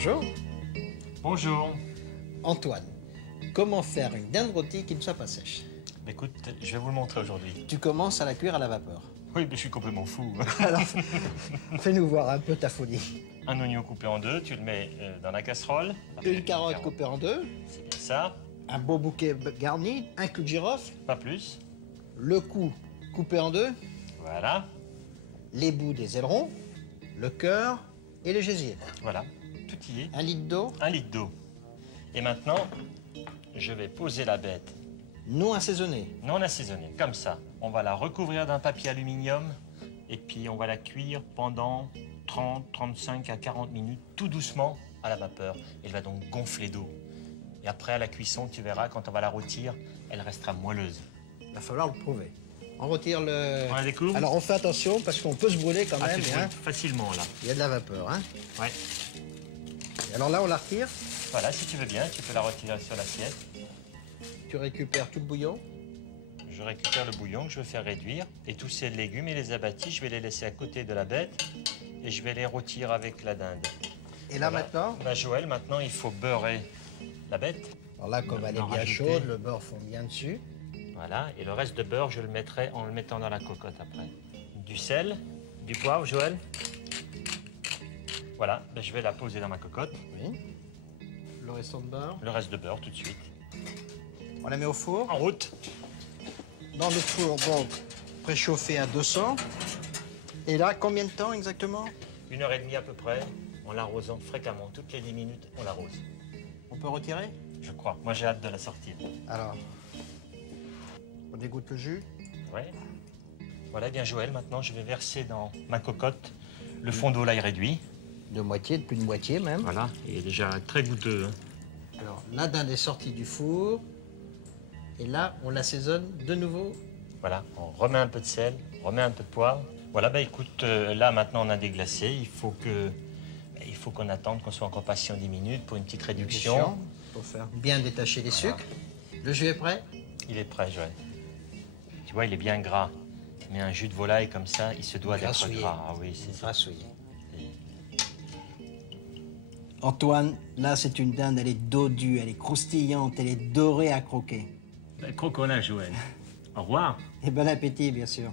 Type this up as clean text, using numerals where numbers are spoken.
Bonjour. Bonjour. Antoine, comment faire une dinde rôtie qui ne soit pas sèche? Écoute, je vais vous le montrer aujourd'hui. Tu commences à la cuire à la vapeur. Oui, mais je suis complètement fou. Alors, fais-nous voir un peu ta folie. Un oignon coupé en deux, tu le mets dans la casserole. Une carotte coupée en deux, C'est bien ça, un beau bouquet garni, un clou de girofle, pas plus. le cou coupé en deux, Voilà, les bouts des ailerons, le cœur et le gésier. voilà, tout y est. 1 litre d'eau, 1 litre d'eau. Et maintenant, je vais poser la bête non assaisonné. non assaisonnée, comme ça. On va la recouvrir d'un papier aluminium et puis on va la cuire pendant 30, 35 à 40 minutes, tout doucement à la vapeur. Elle va donc gonfler d'eau. Et après, à la cuisson, tu verras, quand on va la rôtir, elle restera moelleuse. Il va falloir le prouver. On retire le... On la découvre? Alors on fait attention parce qu'on peut se brûler quand Ah, même. tu Hein. brûles facilement, là. Il y a de la vapeur. Hein. Ouais. Et alors là, on la retire. Voilà, si tu veux bien, tu peux la retirer sur l'assiette. Tu récupères tout le bouillon. Je récupère le bouillon que je vais faire réduire. Et tous ces légumes et les abattis, je vais les laisser à côté de la bête et je vais les rôtir avec la dinde. Et là Voilà. maintenant, Bah, Joël, maintenant, il faut beurrer la bête. alors là, comme elle est En bien rajouter. chaude, le beurre fond bien dessus. Voilà. Et le reste de beurre, je le mettrai en le mettant dans la cocotte après. Du sel, du poivre, Joël. Voilà, ben, je vais la poser dans ma cocotte. Oui. Le restant de beurre. Le reste de beurre, tout de suite. On la met au four. En route. Dans le four, donc, préchauffé à 200. Et là, combien de temps exactement? 1h30 à peu près, en l'arrosant fréquemment. Toutes les 10 minutes, on l'arrose. On peut retirer? Je crois. Moi, j'ai hâte de la sortir. Alors, on dégoûte le jus. Ouais. Voilà, bien Joël, maintenant, je vais verser dans ma cocotte le fond d'eau l'ail réduit. De moitié, de plus de moitié même. Voilà, il est déjà très goûteux. Hein. Alors, la dinde est sortie du four. Et là, on l'assaisonne de nouveau. Voilà, on remet un peu de sel, on remet un peu de poivre. Voilà, bah écoute, là maintenant on a déglacé. Il faut qu'on attende qu'on soit encore patient 10 minutes pour une petite réduction. Pour faire bien détacher les sucres. Le jus est prêt? Il est prêt, Joël. Tu vois, il est bien gras. Mais un jus de volaille comme ça, il se doit d'être Grassouillé. gras. Ah oui, c'est ça. Grassouillé. Antoine, là c'est une dinde, elle est dodue, elle est croustillante, elle est dorée à croquer. Croquona, Joël. Au revoir. Et bon appétit, bien sûr.